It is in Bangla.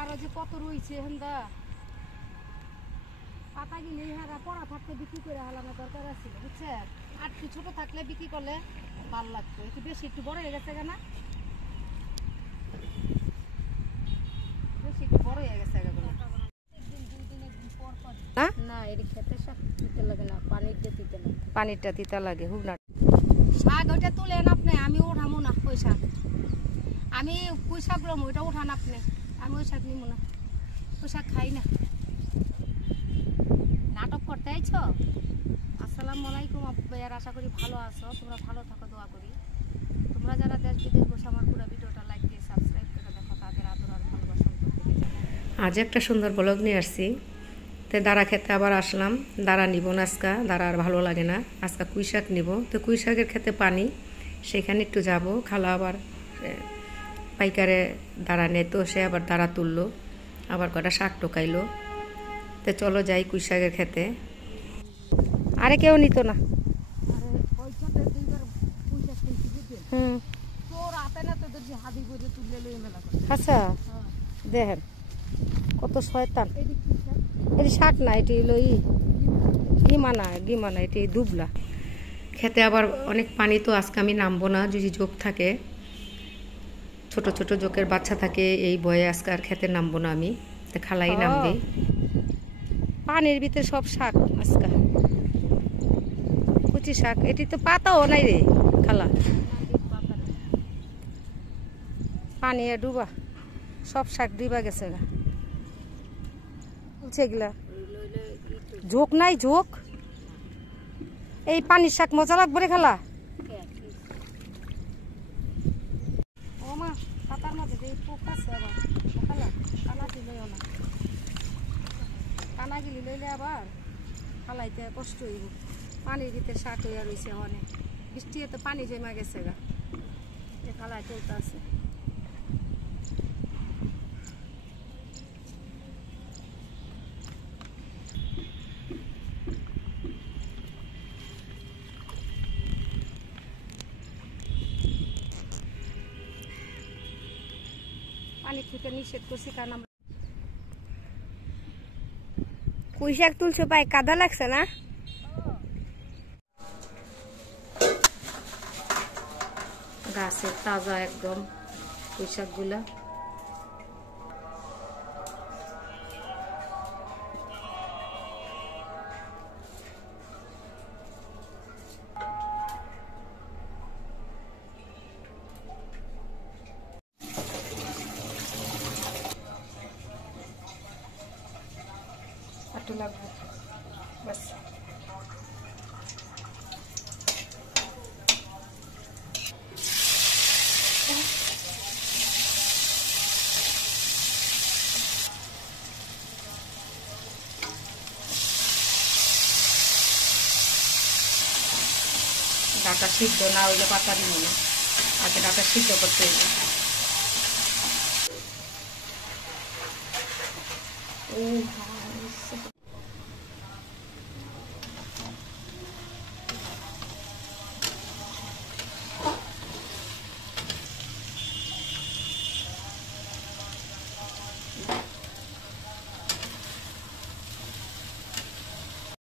আরো যে কত রয়েছে হেন্দা পাতা গিলে হারা পড়া থাকতে বিক্রি করে হালানো দরকার আছে বুঝছেন। আর একটু ছোট থাকলে বিক্রি করলে ভালো লাগতো, একটু বেশি একটু বড় হয়ে গেছে কেনা, বেশি একটু বড় হয়ে গেছে না এর খেতে শাক দিতে লাগে না, পানিটা দিতে লাগে, পানিটা দিতে লাগে হুক না। শাক ওইটা তুলেন আপনি, আমি উঠামো না ওই শাক, আমি পুঁই শাক লম ওইটা উঠান আপনি, আমি ওই শাক নিব না, ওই শাক খাই না। নাটক করতে আইছ? আসসালামু আলাইকুম ভাইয়ার, আশা করি ভালো আছো, তোমরা ভালো থাকো দোয়া করি। তোমরা যারা দেশ বিদেশ বসে আমার পুরো ভিডিওটা লাইক দিয়ে সাবস্ক্রাইব করে দেখো, তাদের আদর আর ভালোবাসা থেকে জানাই। আজ একটা সুন্দর ব্লগ নিয়ে আসছি, তো দাঁড়া খেতে আবার আসলাম। দাঁড়া নিব না আজকা, দাঁড়া আর ভালো লাগে না, আজকা কুই শাক নিব। তো কুই শাকের খেতে পানি, সেখানে একটু যাব। খালা আবার পাইকারে দাঁড়া নেই, তো সে আবার দাঁড়া তুললো, আবার কটা শাক টোকাইলো। তো চলো যাই কুই শাকের খেতে। আরে কেউ নিত না। আচ্ছা দেখেন কত শয়তান, এটি শাক না, এটি হলো গিমানা, এটি দুবলা। খেতে আবার অনেক পানি, তো আজকে আমি নামবো না, যদি যোগ থাকে, ছোট ছোট যোগের বাচ্চা থাকে, এই বয়ে আজকে আর খেতে নামবো না আমি। তো খালাই নামবে, পানির ভিতরে সব শাক আজকে কুচি শাক। এটি তো পাতাও নাই রে খালা, পানি ডুবা সব শাক ডুবা গেছে গা, এগুলা ঝোঁক নাই, ঝোঁক এই পানির শাক মজা লাগবে রে খালা। ও মা পাতার মধ্যে এই পোক আছে আবার খালা, কানা দিলেও না, কানা গিলি লইলে আবার খালাইতে কষ্ট হইব। পানির ভিতরে শাক হইয়া রয়েছে অনেক, বৃষ্টি তো পানি জমা গেছে গা, খালায় চলতে আছে। পানি থেকে নিষেধ করছি কারণ আমরা কুই শাক তুলছো, পায়ে কাদা লাগছে না? গাছের তাজা একদম কুই শাকগুলা। একটু লাগবে বাস। ডাটা সিদ্ধ না হইলে পাতা দিব না, আগে ডাটা সিদ্ধ করতে হইবে।